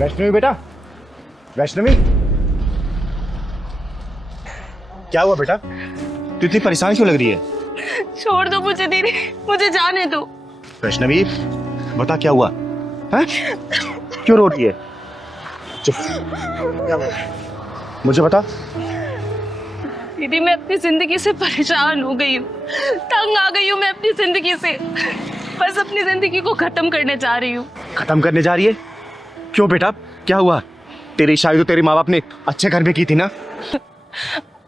वैष्णवी बेटा, वैष्णवी क्या हुआ बेटा? तू इतनी परेशान क्यों लग रही है? छोड़ दो मुझे दीदी, मुझे जाने दो। वैष्णवी बता क्या हुआ है? क्यों रो रही है? चुप, क्या हुआ मुझे बता। दीदी मैं अपनी जिंदगी से परेशान हो गई हूँ, तंग आ गई हूँ मैं अपनी जिंदगी से। बस अपनी जिंदगी को खत्म करने जा रही हूँ। खत्म करने जा रही है? क्यों बेटा, क्या हुआ? तेरी शादी तो तेरे माँ बाप ने अच्छे घर में की थी ना?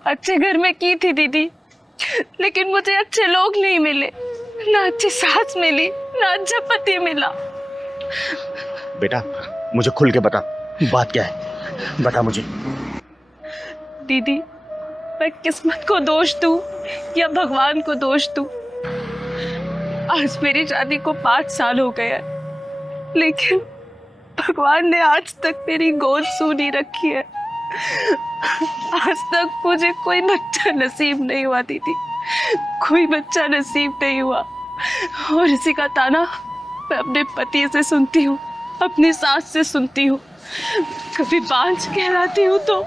अच्छे घर में की थी दीदी, लेकिन मुझे अच्छे लोग नहीं मिले, ना अच्छी सास मिली, ना अच्छा पति मिला। बेटा मुझे खुल के बता, बात क्या है? बता मुझे। दीदी मैं किस्मत को दोष दूं या भगवान को दोष दूं? आज मेरी शादी को 5 साल हो गए हैं, लेकिन भगवान ने आज तक मेरी गोद सूनी रखी है। आज तक मुझे कोई बच्चा नसीब नहीं हुआ दीदी, कोई बच्चा नसीब नहीं हुआ। और इसी का ताना मैं अपने पति से सुनती हूँ, अपनी सास से सुनती हूँ, कभी बांझ कहलाती हूँ तो।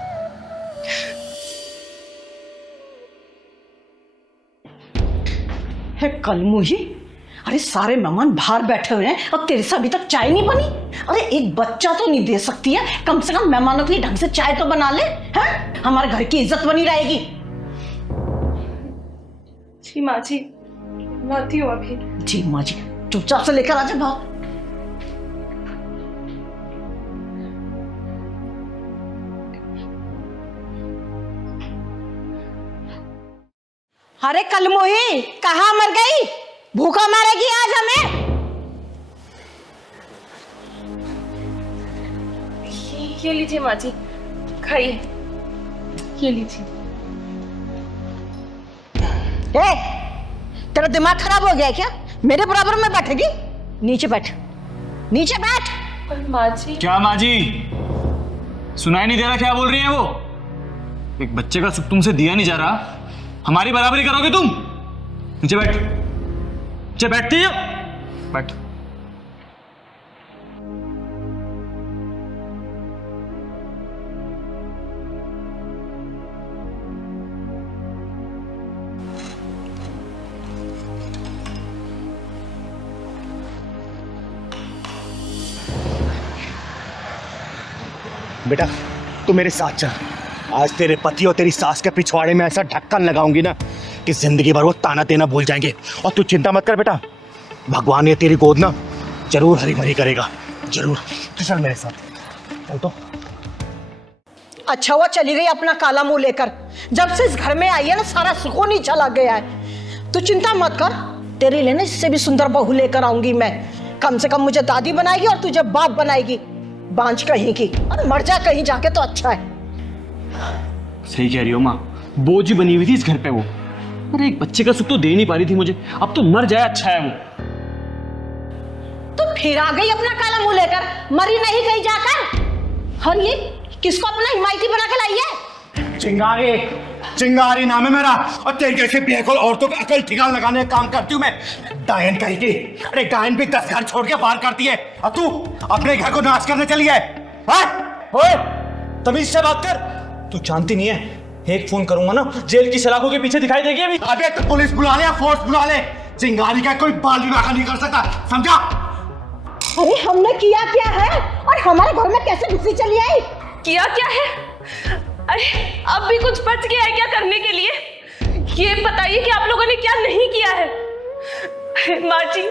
है कलमुही, अरे सारे मेहमान बाहर बैठे हुए हैं और तेरे से अभी तक चाय नहीं बनी। अरे एक बच्चा तो नहीं दे सकती है, कम से कम मेहमानों के लिए ढंग से चाय तो बना ले, हैं? हमारे घर की इज्जत बनी रहेगी। जी माँ जी, बनाती हूँ अभी। जी माँ जी, चुपचाप से लेकर आ जा बाहर। अरे कलमुही कहाँ मर गई? भूखा मारेगी आज हमें। ये लीजिए माँ जी, खाइए, ये लीजिए। ए, तेरा दिमाग खराब हो गया है क्या? मेरे बराबर में बैठेगी? नीचे बैठ, नीचे बैठ। पर माँ जी। क्या माँ जी, सुनाई नहीं दे रहा क्या बोल रही है वो? एक बच्चे का सुख तुमसे दिया नहीं जा रहा, हमारी बराबरी करोगे तुम? नीचे बैठ, नीचे बैठती हो, बैठ। बेटा तू मेरे साथ चल, आज तेरे पति और तेरी सास के पिछवाड़े में ऐसा ढक्कन लगाऊंगी ना कि जिंदगी भर वो ताना देना भूल जाएंगे। और तू चिंता मत कर बेटा, भगवान ये तेरी गोद ना जरूर हरी भरी करेगा, जरूर। चल मेरे साथ चल। तो अच्छा हुआ चली गई अपना काला मुंह लेकर, जब से इस घर में आई है ना सारा सुकून ही चला गया है। तू चिंता मत कर, तेरे लिए ना इससे भी सुंदर बहू लेकर आऊंगी मैं। कम से कम मुझे दादी बनाएगी और तुझे बाप बनाएगी, बांझ कहीं की, और मर जा कहीं जाके तो अच्छा है। सही कह रही हो माँ, बोझ बनी हुई थी इस घर पे वो। अरे एक बच्चे का सुख तो दे नहीं पा रही थी मुझे, अब तो मर जाए अच्छा है वो। तो फिर आ गई अपना काला मुंह लेकर, मरी नहीं कहीं जाकर। और ये किसको अपना हिमायती बना के लाई है? चिंगारी, चिंगारी नाम है मेरा, और तेरे जैसे बेअकल औरतों पे अकल ठिकाना लगाने का काम करती हूँ मैं। डायन कहेगी, अरे डायन भी 10 घर छोड़ के बाहर करती है, और तू अपने घर को नाश करने चली है। ओए तमीज से बात कर। तू जानती नहीं है, एक फोन करूंगा ना जेल की सलाखों के पीछे दिखाई देगी अभी। अबे तो पुलिस बुला ले या फोर्स बुला ले, चिंगारी का कोई बाल भी बाका नहीं कर सकता, समझा? अरे हमने किया क्या है और हमारे घर में कैसे घुसी चली आई? किया क्या है? अरे अब भी कुछ बच गया है क्या करने के लिए? ये बताइए कि आप लोगों ने क्या नहीं किया है। माँ जी,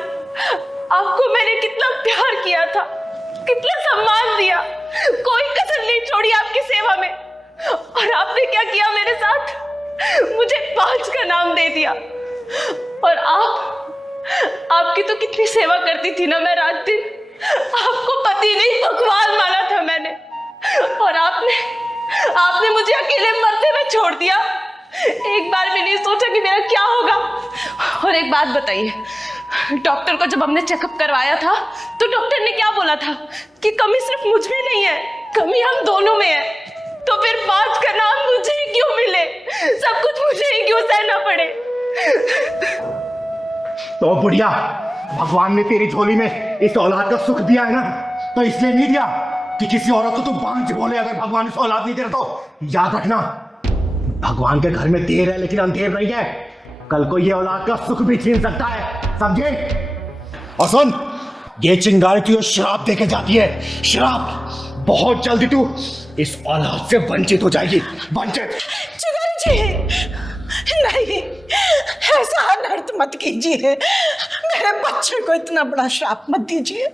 आपको मैंने कितना प्यार किया था, कितना सम्मान दिया, कोई कसर नहीं छोड़ी आपकी सेवा में, और आपने क्या किया मेरे साथ? मुझे बांझ का नाम दे दिया। और आपकी तो कितनी सेवा करती थी ना मैं रात दिन, आपको पति नहीं भगवान माना था मैंने, और आपने मुझे अकेले मरते में छोड़ दिया। एक बार भी नहीं सोचा कि मेरा क्या होगा। और एक बात बताइए, डॉक्टर को जब हमने चेकअप करवाया था तो डॉक्टर ने क्या बोला था कि कमी सिर्फ मुझ में नहीं है, कमी हम दोनों में है। तो फिर बात का नाम मुझे ही क्यों मिले, सब कुछ मुझे ही क्यों सहना पड़े? तो बुढ़िया, भगवान ने तेरी झोली में इस औलाद का सुख दिया है ना, तो इसलिए नहीं दिया कि किसी औरत को तू बांझ बोले अगर भगवान से औलाद नहीं दे रहा तो याद रखना, भगवान के घर में देर है लेकिन अंधेर नहीं है। कल को ये औलाद का सुख भी छीन सकता है, समझे? और सुन, ये चिंगारी तुझे श्राप देके जाती है, श्राप। बहुत जल्दी तू इस औलाद से वंचित हो जाएगी, वंचित। चिंगारी जी, नहीं, ऐसा अनर्थ मत कीजिए, मेरे बच्चे को इतना बड़ा श्राप मत दीजिए।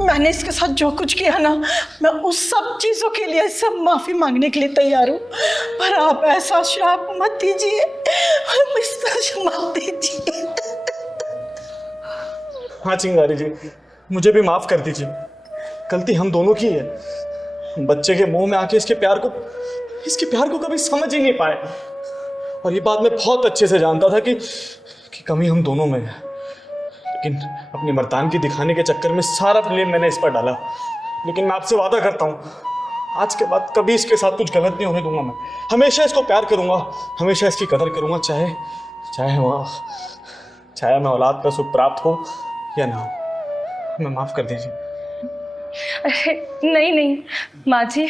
मैंने इसके साथ जो कुछ किया ना, मैं उस सब चीजों के लिए सब माफी मांगने के लिए तैयार हूँ, पर आप ऐसा श्राप मत दीजिए, मत दीजिए। हाँ चिंगारी जी, मुझे भी माफ कर दीजिए, गलती हम दोनों की है। बच्चे के मुंह में आके इसके प्यार को कभी समझ ही नहीं पाए, और ये बात मैं बहुत अच्छे से जानता था कि कमी हम दोनों में है, लेकिन अपनी मर्दानगी दिखाने के चक्कर में सारा ब्लेम मैंने इस पर डाला। लेकिन मैं आपसे वादा करता हूँ, आज के बाद कभी इसके साथ कुछ गलत नहीं होने दूंगा। मैं हमेशा इसको प्यार करूंगा, हमेशा इसकी कदर करूंगा, चाहे मैं औलाद का सुख प्राप्त हो या ना हो। मैं माफ कर दीजिए। अरे नहीं माँ जी,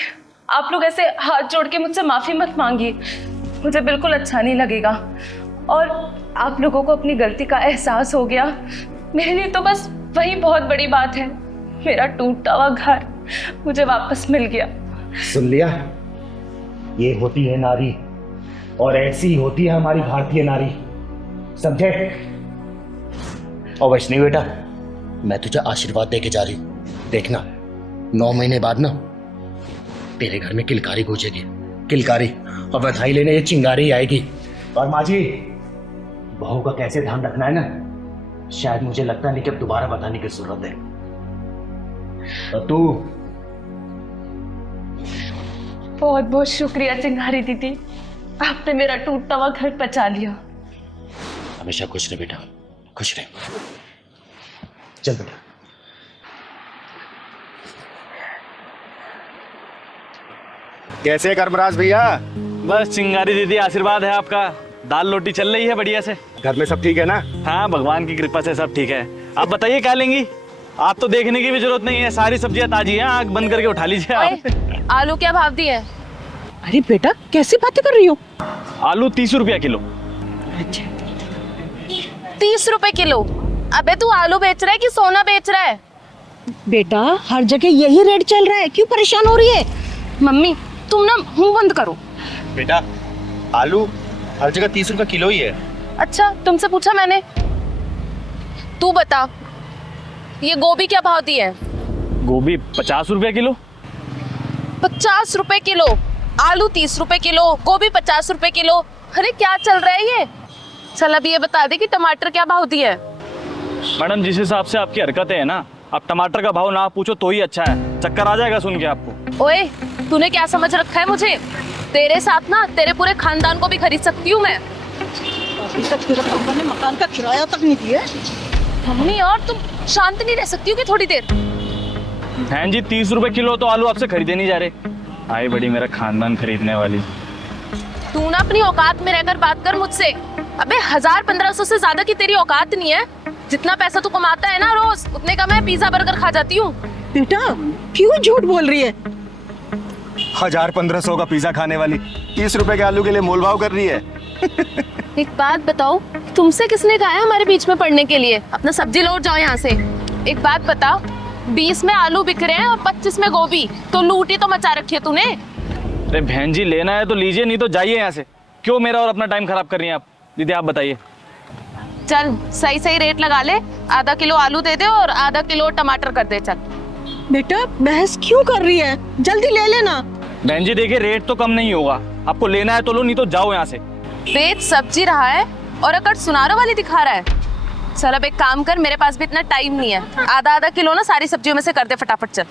आप लोग ऐसे हाथ जोड़ के मुझसे माफी मत मांगिए, मुझे बिल्कुल अच्छा नहीं लगेगा। और आप लोगों को अपनी गलती का एहसास हो गया, मेरे लिए तो बस वही बहुत बड़ी बात है। मेरा टूटा हुआ घर मुझे वापस मिल गया। सुन लिया, ये होती है नारी, और ऐसी ही होती है हमारी भारतीय नारी, समझे? और वैष्णवी बेटा, मैं तुझे आशीर्वाद देके जा रही हूं, देखना 9 महीने बाद ना तेरे घर में किलकारी गूंजेगी, किलकारी, और बधाई लेने ये चिंगारी आएगी। और माँ जी, बहू का कैसे ध्यान रखना है ना, शायद मुझे लगता नहीं कि अब दोबारा बताने की जरूरत है। और तू बहुत बहुत शुक्रिया चिंगारी दीदी, आपने मेरा टूटा हुआ घर बचा लिया। हमेशा खुश रहे बेटा, खुश रहे। चल बेटा। कैसे कर्मराज भैया? बस चिंगारी दीदी, आशीर्वाद है आपका, दाल रोटी चल रही है बढ़िया से। घर में सब ठीक है ना? हाँ, भगवान की कृपा से सब ठीक है। आप बताइए क्या लेंगी? आप तो देखने की भी जरूरत नहीं है, सारी सब्जियां ताजी हैं, आंख बंद करके उठा लीजिए आप। आलू क्या भाव दिए? अरे बेटा, कैसी बातें कर रही हो? आलू 30 रुपया किलो। 30 रुपए किलो? अबे तू आलू बेच रहा है कि सोना बेच रहा है? बेटा, हर जगह यही रेट चल रहा है, क्यों परेशान हो रही है? मम्मी तुम ना मुंह बंद करो। बेटा, आलू हर जगह 30 रुपए किलो ही है। अच्छा, तुमसे पूछा मैंने? तू बता, ये गोभी क्या भाव दी है? गोभी 50 रुपया किलो। 50 रुपए किलो? आलू 30 रुपए किलो, गोभी 50 रुपए किलो। अरे क्या चल रहा है ये? चल अब ये बता दे कि टमाटर क्या भाव दिया है? मैडम, जिस हिसाब से आपकी हरकतें है ना, आप टमाटर का भाव ना पूछो तो ही अच्छा है, चक्कर आ जाएगा सुन के आपको। ओए, तूने क्या समझ रखा है मुझे? तेरे साथ ना तेरे पूरे खानदान को भी खरीद सकती हूँ मैं। अभी तक तेरे पापा ने मकान का किराया तक नहीं दिया। मम्मी, और तुम शांत नहीं रह सकती हो कि थोड़ी देर? बहन जी, 30 रुपए किलो तो आलू आपसे खरीदे नहीं जा रहे। आई बड़ी मेरा खानदान खरीदने वाली। तू ना अपनी औकात में रहकर बात कर मुझसे। अबे 1000-1500 से ज्यादा की तेरी औकात नहीं है। जितना पैसा तू कमाता है ना रोज, उतने का मैं पिज्जा बर्गर खा जाती हूँ। बेटा, क्यों झूठ बोल रही है? 1000-1500 का पिज्जा खाने वाली 30 रुपए के आलू के लिए मोलभाव कर रही है। एक बात बताओ, तुमसे किसने कहा है हमारे बीच में पड़ने के लिए? अपना सब्जी लौट जाओ यहाँ से। एक बात बता, 20 में आलू बिक रहे हैं और 25 में गोभी, तो लूट ही तो मचा रखी है तूने। अरे बहन जी, लेना है तो लीजिए, नहीं तो जाइए यहाँ से। क्यों मेरा और अपना टाइम खराब कर रही हैं आप? दीदी आप बताइए। चल सही सही रेट लगा ले, आधा किलो आलू दे दे और आधा किलो टमाटर कर दे। चल बेटा, बहस क्यों कर रही है? जल्दी ले लेना। बहन जी देखिए, रेट तो कम नहीं होगा, आपको लेना है तो लो, नहीं तो जाओ यहाँ से। बेच सब्जी रहा है और अकड़ सुनारों वाली दिखा रहा है। चल अब एक काम कर, मेरे पास भी इतना टाइम नहीं है, आधा आधा किलो ना सारी सब्जियों में से कर दे फटाफट। चल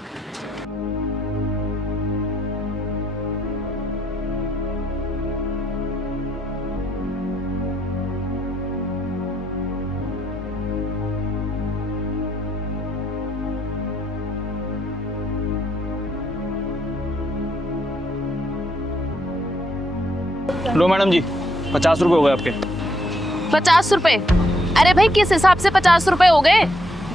लो मैडम जी, 50 रुपए हो गए आपके। 50 रुपए? अरे भाई, किस हिसाब से 50 रुपए हो गए?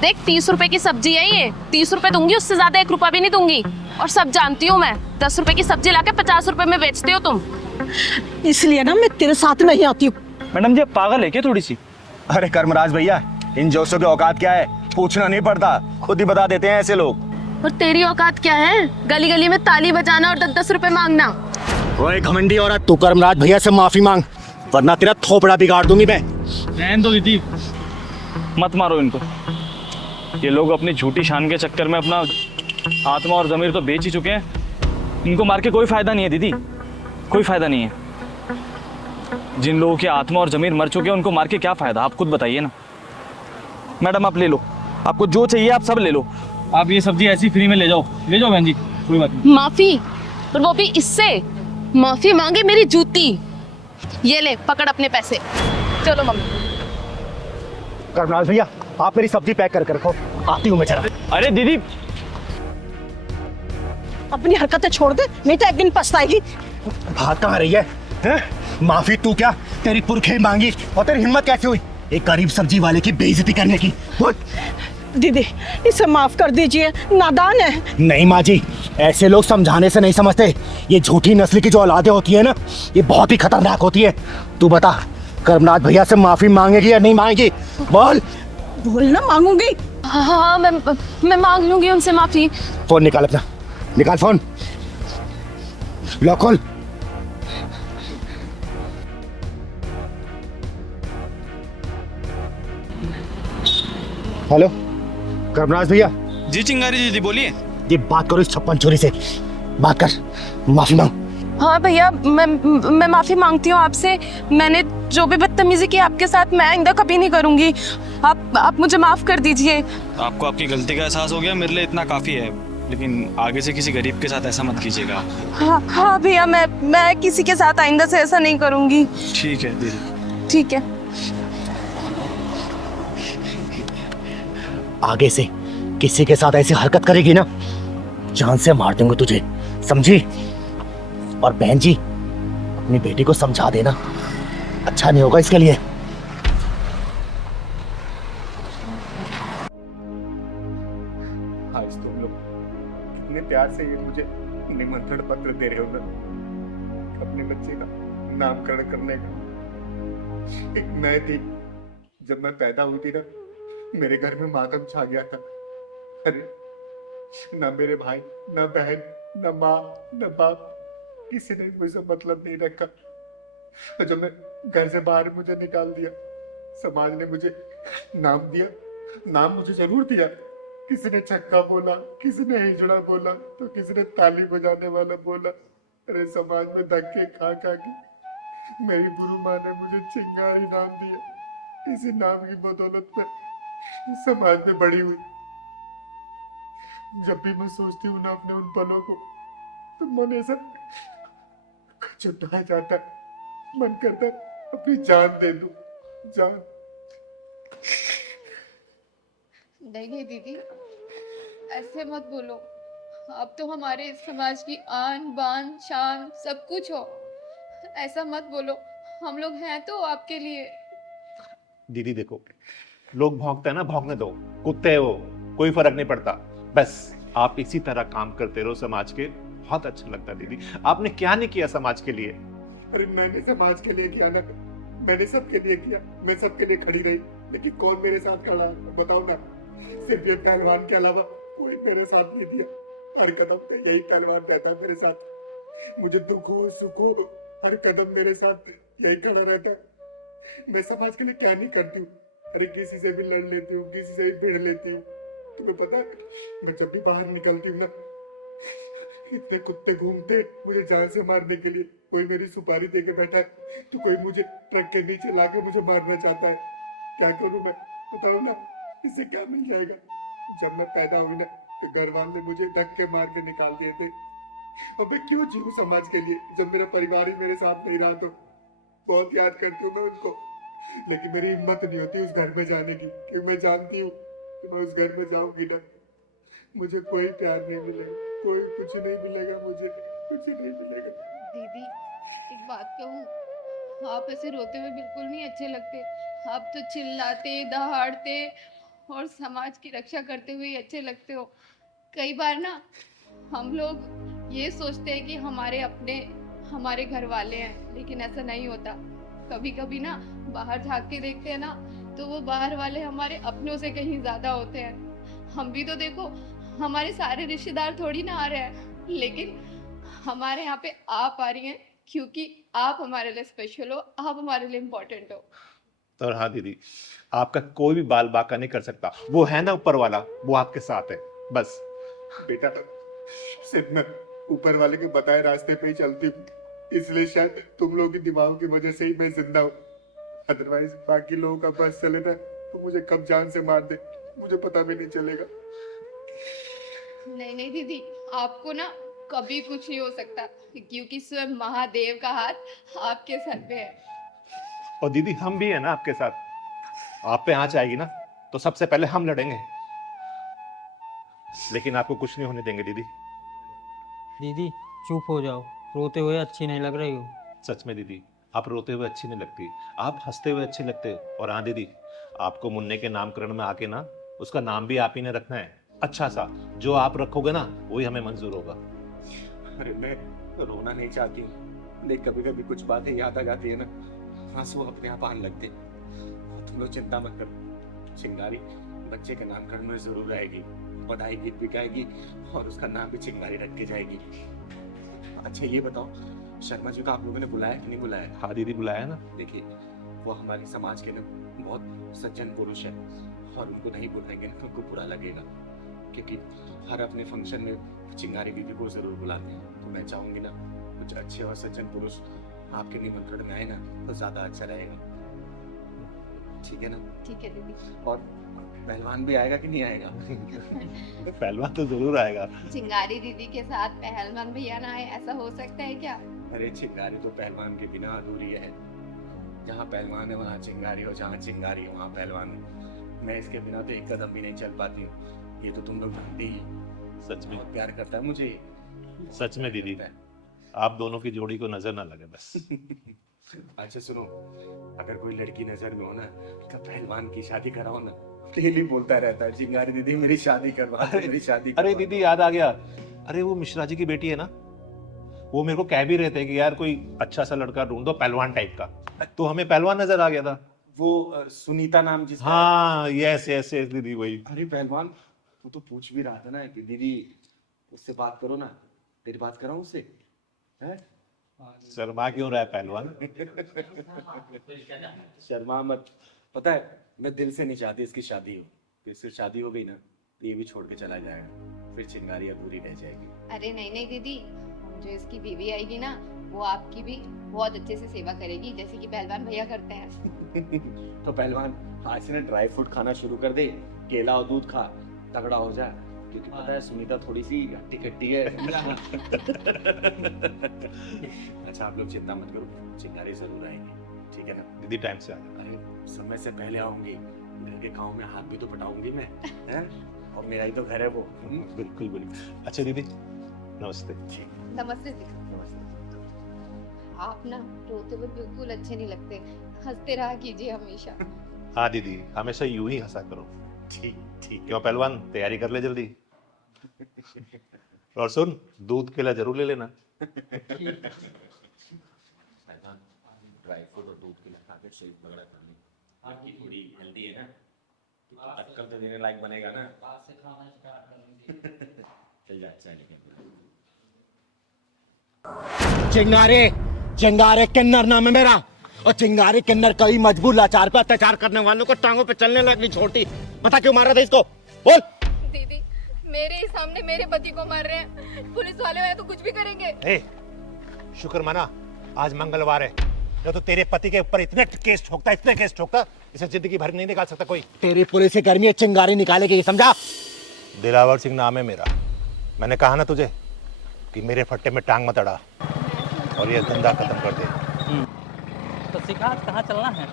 देख 30 रुपए की सब्जी है ये, 30 रुपए दूंगी, उससे ज्यादा 1 रुपया भी नहीं दूंगी। और सब जानती हूँ मैं, 10 रुपए की सब्जी लाके 50 रुपए में बेचते हो तुम। इसलिए ना मैं तेरे साथ नहीं आती हूँ। मैडम जी, आप पागल है क्या थोड़ी सी? अरे कर्मराज भैया, इन जोशों की औकात क्या है पूछना नहीं पड़ता, खुद ही बता देते हैं ऐसे लोग। और तेरी औकात क्या है? गली गली में ताली बजाना और 10-10 रुपए मांगना। ओए घमंडी औरत, तू कर्मराज भैया से माफी मांग, वरना तेरा थोपड़ा बिगाड़ दूंगी मैं। रहने दो दीदी, मत मारो इनको। ये लोग अपनी झूठी शान के चक्कर में अपना आत्मा और ज़मीर तो बेच ही चुके हैं। इनको मार के कोई फायदा नहीं है दीदी, कोई फायदा नहीं है। जिन लोगों की आत्मा और ज़मीर मर चुके हैं उनको मार के क्या फायदा, आप खुद बताइए ना। मैडम आप ले लो, आपको जो चाहिए आप सब ले लो। आप ये सब्जी ऐसी फ्री में ले जाओ बहन जी, कोई बात नहीं। माफी? और वो भी इससे? माफी मांगे मेरी जूती। ये ले पकड़ अपने पैसे, चलो मम्मी। कर्मराज भैया, आप मेरी सब्जी पैक करके रखो, आती हूँ मैं जरा। अरे दीदी, अपनी हरकतें छोड़ दे, नहीं तो एक दिन पछताएगी। भाग कहाँ रही है, हैं? माफी तू क्या, तेरी पुरखे मांगी और तेरी हिम्मत कैसे हुई एक गरीब सब्जी वाले की बेइज्जती करने की? बोल। दीदी इसे माफ कर दीजिए, नादान है। नहीं माँ जी, ऐसे लोग समझाने से नहीं समझते। ये झूठी नस्ल की जो औलादें होती है ना, ये बहुत ही खतरनाक होती है। तू बता, कर्मनाथ भैया से माफी मांगेगी या नहीं मांगेगी? बोल। बोल ना, मांगूंगी। हाँ मैं मांग लूंगी उनसे माफी। फोन निकाल अपना, निकाल फोन, लॉक खोल। हेलो कर्मराज भैया। जी चिंगारी दीदी बोलिए। ये बात करो इस छप्पन छोरी से, बात कर, माफी मांग। हाँ भैया, मैं माफी मांगती हूँ आपसे। मैंने जो भी बदतमीजी की आपके साथ, मैं आइंदा कभी नहीं करूंगी। आप मुझे माफ कर दीजिए। आपको आपकी गलती का एहसास हो गया, मेरे लिए इतना काफी है। लेकिन आगे से किसी गरीब के साथ ऐसा मत कीजिएगा। हाँ भैया, मैं किसी के साथ आइंदा से ऐसा नहीं करूंगी। ठीक है दीदी। ठीक है। आगे से किसी के साथ ऐसी हरकत करेगी ना, जान से मार दूंगा तुझे, समझी? और बहन जी, अपनी बेटी को समझा देना, अच्छा नहीं होगा इसके लिए। आज तुम लोग कितने प्यार से ये मुझे निमंत्रण पत्र दे रहे हो ना, अपने बच्चे का नामकरण करने का। एक मैं थी, जब मैं पैदा हुई थी ना, मेरे घर में मातम छा गया था। अरे ना मेरे भाई, ना बहन, ना माँ, ना बाप, किसी ने मुझसे मतलब नहीं रखा। और जब मैं घर से बाहर, मुझे निकाल दिया। समाज ने मुझे नाम दिया, नाम मुझे जरूर दिया। किसी ने छक्का बोला, किसी ने हिजड़ा बोला, तो किसी ने ताली बजाने वाला बोला। अरे समाज में धक्के खा खा के मेरी गुरु माँ ने मुझे चिंगारी नाम दिया। इसी नाम की बदौलत में समाज में बड़ी हुई। जब भी मैं सोचती हूँ ना अपने उन पलों को, तो मन ऐसा छुट्टा जाता है। मन करता है अपनी जान दे दूं, जान। नहीं दीदी, ऐसे मत बोलो। आप तो हमारे समाज की आन बान शान सब कुछ हो। ऐसा मत बोलो, हम लोग हैं तो आपके लिए। दीदी देखो, लोग भौंकते हैं ना, भौंकने दो, कुत्ते हैं वो, कोई फर्क नहीं पड़ता। बस आप इसी तरह काम करते रहो समाज के, बहुत अच्छा लगता है। दीदी आपने क्या नहीं किया समाज के लिए? अरे मैंने समाज के लिए किया ना, मैंने सबके लिए किया, मैं सबके लिए खड़ी रही। लेकिन कौन मेरे साथ खड़ा बताओ ना? सिर्फ ये पहलवान के अलावा कोई मेरे साथ नहीं दिया। हर कदम पे यही पहलवान रहता मेरे साथ। मुझे दुख हो सुख हो, हर कदम मेरे साथ यही खड़ा रहता है। मैं समाज के लिए क्या नहीं करती हूँ। अरे किसी से भी लड़ लेती हूँ, किसी से भी भिड़ लेती हूँ। तुम्हें पता है, मैं जब भी बाहर निकलती हूँ ना, इतने कुत्ते घूमते मुझे जान से मारने के लिए। कोई मेरी सुपारी दे के बैठा है, तो कोई मुझे ट्रक के नीचे लाके मुझे मारना चाहता है। क्या करूँ मैं, बताओ ना, इससे क्या मिल जाएगा? जब मैं पैदा हुई ना, तो घर वाले मुझे धक्के मार के निकाल दिए थे। और मैं क्यों जीऊँ समाज के लिए, जब मेरा परिवार ही मेरे साथ नहीं रहा? तो बहुत याद करती हूँ मैं उनको, लेकिन मेरी हिम्मत नहीं होती उस घर में जाने की, क्योंकि मैं जानती हूँ कि मैं उस घर में जाऊंगी ना, मुझे कोई प्यार नहीं मिलेगा, कोई कुछ नहीं मिलेगा, मुझे कुछ नहीं मिलेगा। दीदी एक बात कहूँ, आप ऐसे रोते हुए बिल्कुल नहीं अच्छे लगते। आप तो चिल्लाते दहाड़ते और समाज की रक्षा करते हुए अच्छे लगते हो। कई बार ना हम लोग ये सोचते हैं कि हमारे अपने हमारे घर वाले हैं, लेकिन ऐसा नहीं होता। कभी कभी ना बाहर झांक के देखते हैं ना, तो वो बाहर वाले हमारे अपनों से कहीं ज्यादा होते हैं। हम भी तो देखो, हमारे सारे रिश्तेदार थोड़ी ना आ रहे हैं, लेकिन हमारे यहाँ पे आप आ रही हैं क्योंकि आप हमारे लिए स्पेशल हो, आप हमारे लिए इम्पोर्टेंट हो। और हाँ दीदी, आपका कोई भी बाल बांका नहीं कर सकता। वो है ना ऊपर वाला, वो आपके साथ है बस। बेटा सिर्फ मैं ऊपर वाले के बताए रास्ते पे ही चलती हूँ, इसलिए शायद तुम लोगों की दिमाग की वजह से ही मैं जिंदा हूँ। अदरवाइज बाकी लोगों का बस चले ना तो मुझे कब जान से मार दे, मुझे पता भी नहीं चलेगा। नहीं नहीं दीदी, आपको ना कभी कुछ नहीं हो सकता, क्योंकि स्वयं महादेव का हाथ आपके सर पे है। और दीदी हम भी है ना आपके साथ। आप पे आंच आएगी ना तो सबसे पहले हम लड़ेंगे, लेकिन आपको कुछ नहीं होने देंगे दीदी। दीदी चुप हो जाओ, रोते हुए अच्छी नहीं लग रही हो। सच में दीदी, आप रोते हुए अच्छी नहीं लगती, आप हंसते हुए अच्छे लगते हो। और हाँ दीदी, आपको मुन्ने के नामकरण में आके ना उसका नाम भी आप ही ने रखना है, अच्छा सा। जो आप रखोगे ना वही हमें मंजूर होगा। अरे मैं रोना नहीं चाहती हूँ, लेकिन कभी कभी कुछ बातें याद आ जाती है ना, आंसू अपने आप आने लगते। तुम लोग चिंता मत करो, चिंगारी बच्चे के नामकरण में जरूर आएगी, बधाई गीत भी गाएगी और उसका नाम भी चिंगारी रख के जाएगी। अच्छा ये बताओ, शर्मा जी को आप लोगों ने बुलाया कि नहीं बुलाया? हाँ दीदी बुलाया ना। देखिए वो हमारे समाज के ना बहुत सज्जन पुरुष है, और उनको नहीं बुलाएंगे ना तो उनको बुरा लगेगा, क्योंकि हर अपने फंक्शन में चिंगारी दीदी को जरूर बुलाते हैं। तो मैं चाहूंगी ना कुछ अच्छे और सज्जन पुरुष आपके निमंत्रण में आए ना तो ज्यादा अच्छा रहेगा। ठीक है ना? ठीक है दीदी। और पहलवान भी आएगा कि नहीं आएगा? पहलवान तो जरूर आएगा। चिंगारी दीदी के साथ पहलवान भैया ना आए, ऐसा हो सकता है क्या? अरे चिंगारी तो पहलवान के बिना अधूरी है। जहाँ पहलवान है वहाँ चिंगारी हो, जहाँ चिंगारी है वहाँ पहलवान है। मैं इसके बिना तो एक कदम भी नहीं चल पाती हूँ। ये तो तुम लोग जानते ही। सच में, बहुत प्यार करता है मुझे। सच में दीदी, आप दोनों की जोड़ी को नजर ना लगे बस। अच्छा सुनो, अगर कोई लड़की नजर में हो ना तो पहलवान की शादी कराओ ना। डेली बोलता रहता है चिंगारी दीदी मेरी शादी करवा दो, मेरी शादी अरे करवा दीदी याद आ गया, अरे वो मिश्रा जी की बेटी है ना, वो मेरे को कह भी रहे थे कि यार कोई अच्छा सा लड़का ढूंढ दो पहलवान टाइप का। तो हमें पहलवान नजर आ गया था। दो। वो सुनीता नाम जिसका। हाँ यस यस यस दीदी वही। अरे पहलवान वो तो पूछ भी रहा था ना कि दीदी उससे बात करो ना, तेरी बात कराऊं उससे? हैं? शर्मा क्यों रहा है पहलवान? शर्मा मत। पता है मैं दिल से नहीं चाहती इसकी शादी हो, फिर इससे शादी हो गई ना तो ये भी छोड़ के चला जाएगा, फिर चिंगारी अधूरी रह जाएगी। अरे नहीं नहीं दीदी, जो इसकी बीवी आएगी ना वो आपकी भी बहुत अच्छे से सेवा करेगी, जैसे कि पहलवान भैया करते हैं। तो पहलवान आज से ना ड्राई फ्रूट खाना शुरू कर दे, केला और दूध खा, तगड़ा हो जा, क्योंकि पता है सुनीता थोड़ी सी हट्टी कट्टी है। अच्छा आप लोग चिंता मत करो, चिंगारी जरूर आएंगे, ठीक है ना? दीदी टाइम से आ जाना। अरे समय से पहले आऊंगी, घर के गाँव में हाथ भी तो बटाऊंगी मैं, हैं? और मेरा ही तो घर है वो। बिल्कुल बिल्कुल। अच्छा दीदी नमस्ते। नमस्ते जी। आप ना रोते हुए बिल्कुल अच्छे नहीं लगते, हंसते रहा कीजिए हमेशा। हाँ दीदी हमेशा यूं ही हंसा करो। ठीक ठीक। क्यों पहलवान, तैयारी कर ले जल्दी। और सुन, दूध केला जरूर ले लेना। ड्राई फ्रूट और दूध के खाकर शरीर तगड़ा कर ले, आपकी थोड़ी हेल्दी है ना, अक्कल तो देने लायक बनेगा ना। चल जा अच्छा लेके। चिंगारे चिंगारे किन्नर नाम है मेरा, और चिंगारी किन्नर कई मजबूर लाचार पे अत्याचार करने वालों को टांगों पे चलने लग नहीं छोड़ती। पता क्यों मारा था इसको? बोल। दीदी मेरे ही सामने मेरे पति को मार रहे हैं, पुलिस वाले आए तो कुछ भी करेंगे। ए, शुक्र माना आज मंगलवार है, जो तो तेरे पति के ऊपर इतने केस ठोकता इसे जिंदगी भर नहीं निकाल सकता कोई। तेरी पुलिस की गर्मी चिंगारी निकालेगी, समझा? दिलावर सिंह नाम है मेरा। मैंने कहा ना तुझे कि मेरे फट्टे में टांग मत अड़ा और ये धंधा खत्म कर दे। तो सिखा कहाँ चलना है?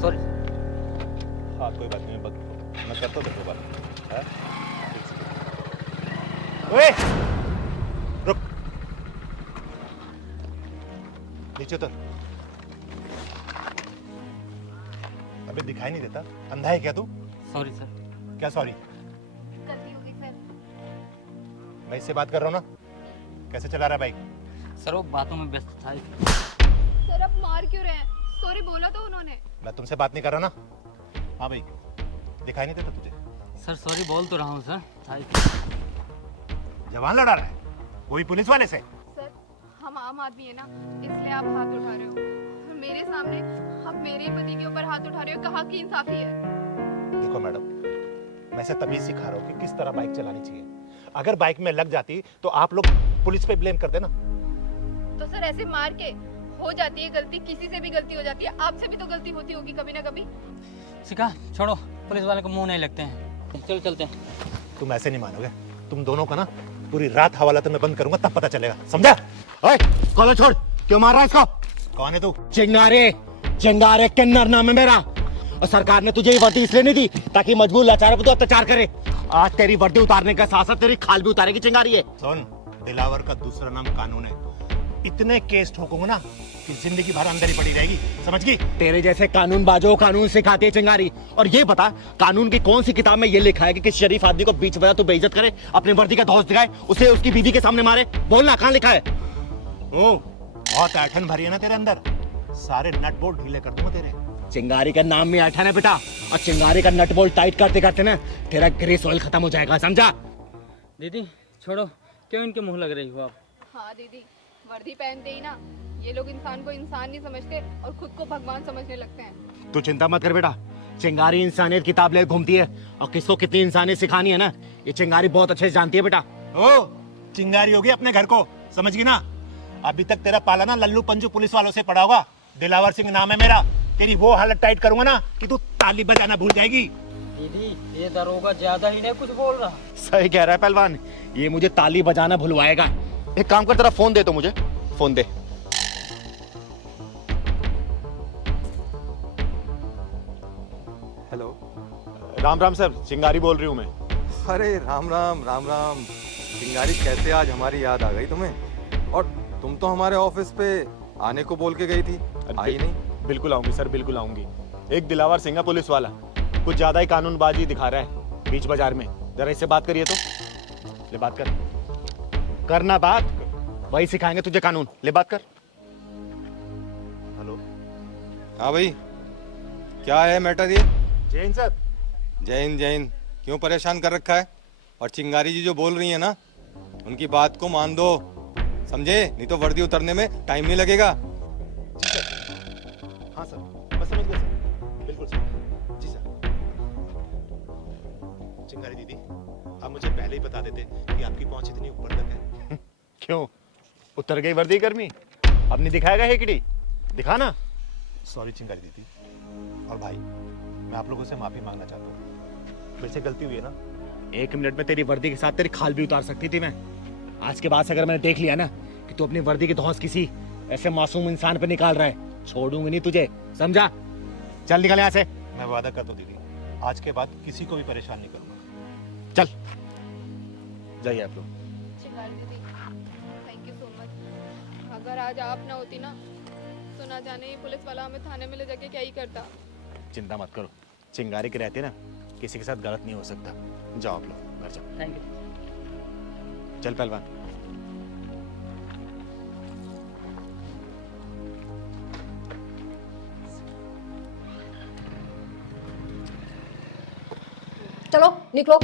सॉरी। हाँ कोई बात नहीं, मैं करता हूँ बात। ओए रुक, नीचे उतर। दिखाई नहीं देता? अंधा है क्या तू? Sorry sir. क्या सॉरी? गलती हो गई सर। मैं इससे बात कर रहा हूँ ना। कैसे चला रहा है बाइक? सर वो बातों में व्यस्त था। सर आप मार क्यों रहे हैं? सॉरी बोला तो उन्होंने। मैं तुमसे बात नहीं कर रहा ना। हाँ भाई, दिखाई नहीं देता तुझे? सर सॉरी बोल तो रहा हूँ सर। जवान लड़ा रहा है, वो भी पुलिस वाले से। सर हम आम आदमी है ना, इसलिए आप हाथ उठा रहे हो। और मेरे सामने आप मेरे ही पति के ऊपर हाथ उठा रहे हो, कहाँ की इंसाफी है? देखो मैडम, मैं से तभी सिखा रहा हूँ कि किस तरह बाइक चलानी चाहिए। अगर बाइक में लग जाती तो आप लोग पुलिस पे ब्लेम करते ना। तो सर ऐसे मार के हो जाती है गलती, किसी से भी गलती हो जाती है, आपसे भी तो गलती होती होगी कभी ना कभी। शिखा छोड़ो, पुलिस वाले को मुंह नहीं लगते हैं। चलो चलते हैं। तुम ऐसे नहीं मानोगे, तुम दोनों का ना पूरी रात हवाला तो मैं बंद करूंगा, तब पता चलेगा, समझा? ओए कॉलर छोड़, क्यों मार रहा है इसको? कौन है तू? चिंगारे, चिंगारे किन्नर नाम है मेरा। और सरकार ने तुझे ये वर्दी इसलिए नहीं दी ताकि मजबूर लाचारों पर तो अत्याचार करे। आज तेरी वर्दी उतारने का साथ साथ तेरी खाल भी उतारेगी चिंगारी है। सुन, दिलावर का दूसरा नाम कानून है। इतने केस ठोकूंगा ना कि जिंदगी भर अंदर ही पड़ी रहेगी, समझ गई? तेरे जैसे कानून बाजों कानून सिखाती है चिंगारी। और ये बता, कानून की कौन सी किताब में ये लिखा है कि किसी शरीफ आदमी को बीच वजह तो बेइज्जत करे, अपनी वर्दी का धौंस दिखाए, उसे उसकी बीवी के सामने मारे? बोलना, कहाँ लिखा है? ओ, बहुत ऐठन भरी है ना तेरे अंदर, सारे नट बोल्ट ढीले कर दूंगा तेरे। चिंगारी का नाम में ऐठन है बेटा, और चिंगारी का नट बोल्ट टाइट करते करते ना तेरा ग्रेस ऑयल खत्म हो जाएगा, समझा? दीदी छोड़ो, क्यों इनके मुंह लग रही हो आप? हाँ दीदी, वर्दी पहनते ही ना ये लोग इंसान को इंसान नहीं समझते और खुद को भगवान समझने लगते हैं। तू चिंता मत कर बेटा, चिंगारी इंसानियत किताब ले घूमती है, और किसको कितनी इंसानियत सिखानी है ना, ये चिंगारी बहुत अच्छे से जानती है बेटा। ओ, चिंगारी होगी अपने घर को, समझ गई ना? अभी तक तेरा पाला ना लल्लू पंजू पुलिस वालों से पड़ा होगा। दिलावर सिंह नाम है मेरा। तेरी वो हालत टाइट करूंगा ना कि तू ताली बजाना भूल जाएगी। दीदी ये दरोगा ज्यादा ही नहीं कुछ बोल रहा। सही कह रहा है पहलवान, ये मुझे ताली बजाना भुलवाएगा। एक काम कर, तेरा फोन दे तो मुझे, फोन दे। हेलो। राम राम सर, चिंगारी बोल रही हूँ मैं। अरे राम राम राम राम। चिंगारी, कैसे आज हमारी याद आ गई तुम्हें? और तुम तो हमारे ऑफिस पे आने को बोल के गई थी, आई नहीं। बिल्कुल आऊंगी सर, बिल्कुल आऊंगी। एक दिलावर सिंह पुलिस वाला कुछ ज्यादा ही कानूनबाजी दिखा रहा है बीच बाजार में, जरा इससे बात करिए तो। ले बात कर, करना बात, वही सिखाएंगे तुझे कानून। ले बात कर। हेलो। हाँ भाई, क्या है मैटर ये? जय हिंद सर। जय हिंद जय हिंद। क्यों परेशान कर रखा है? और चिंगारी जी जो बोल रही है ना, उनकी बात को मान दो, समझे? नहीं तो वर्दी उतरने में टाइम नहीं लगेगा। हाँ सर, बस समझ गया सर, बिल्कुल सर। जी सर। चिंगारी दीदी, आप मुझे पहले ही बता देते कि आपकी पहुंच इतनी ऊपर तक है। क्यों, उतर गई वर्दी गर्मी? अब नहीं दिखाएगा हेकड़ी? दिखा ना। सॉरी चिंगारी दीदी। और भाई, मैं आप लोगों से माफी मांगना चाहता हूँ, मेरे से गलती हुई है ना। 1 मिनट में तेरी वर्दी के साथ तेरी खाल भी उतार सकती थी मैं। आज के बाद से अगर मैंने देख लिया ना कि तू अपनी वर्दी की धौंस किसी ऐसे मासूम इंसान पे निकाल रहा है, छोड़ूंगी नहीं तुझे, समझा? चल निकल यहाँ से। मैं वादा करता हूँ दीदी, आज के बाद किसी को भी परेशान नहीं करूंगा। चल जाइए आप लोग। चिंगारी दीदी, थैंक यू सो मच। अगर आज आप ना होती ना, तो ना जाने ये पुलिस वाला हमें थाने में ले जाके क्या ही करता। चिंता मत करो, चिंगारी के रहते ना किसी के साथ गलत नहीं हो सकता। जाओ आप लोग घर जाओ। Thank you. चल पहलवान। चलो निकलो,